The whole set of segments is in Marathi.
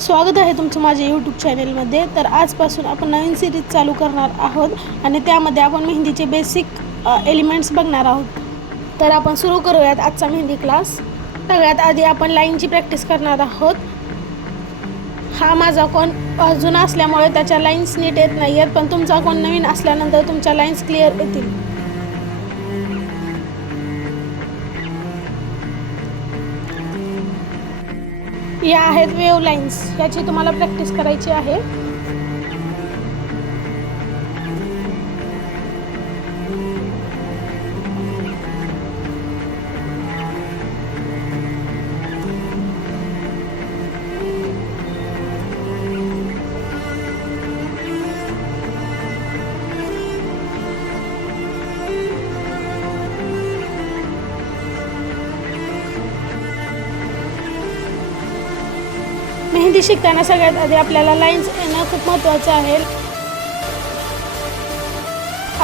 स्वागत आहे तुमचं माझ्या यूट्यूब चॅनेलमध्ये। तर आजपासून आपण नवीन सिरीज चालू करणार आहोत आणि त्यामध्ये आपण मेहंदीचे बेसिक एलिमेंट्स बघणार आहोत। तर आपण सुरू करूयात आजचा मेहंदी क्लास। सगळ्यात आधी आपण लाईनची प्रॅक्टिस करणार आहोत। हा माझा कोन जुना असल्यामुळे त्याच्या लाईन्स नीट येत नाहीयेत, पण तुमचा कोन नवीन असल्यानंतर तुमच्या लाईन्स क्लिअर येतील। या आहेत वेव लाईन्स, याची तुम्हाला प्रॅक्टिस करायची आहे। मेहंदी शिकताना सगळ्यात आधी आपल्याला लाईन्स येणं खूप महत्त्वाचं आहे।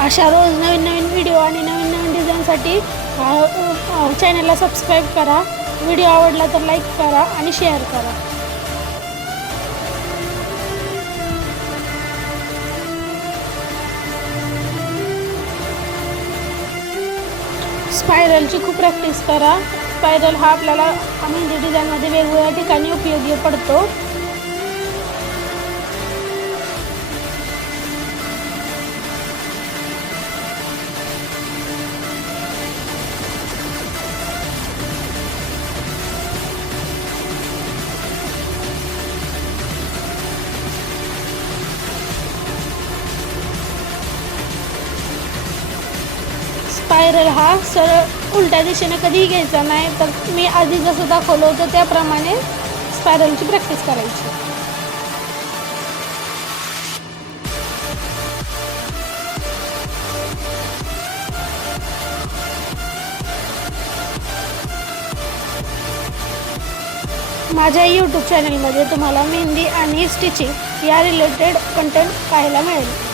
अशा रोज नवीन नवीन व्हिडिओ आणि नवीन नवीन डिझाईनसाठी चॅनलला सबस्क्राईब करा। व्हिडिओ आवडला तर लाईक करा आणि शेअर करा। स्पायरलची खूप प्रॅक्टिस करा। स्पायरल हा आपल्याला मेहंदी डिझाईनमध्ये वेगवेगळ्या ठिकाणी उपयोगी पडतो। स्पायरल हा सरळ उलट्या दिशेने कधीही घ्यायचा नाही, तर मी आधी जसं दाखवलं होतं त्याप्रमाणे स्पायरलची प्रॅक्टिस करायची। माझ्या यूट्यूब चॅनलमध्ये तुम्हाला मेहंदी आणि स्टिचिंग या रिलेटेड कंटेंट पाहायला मिळेल।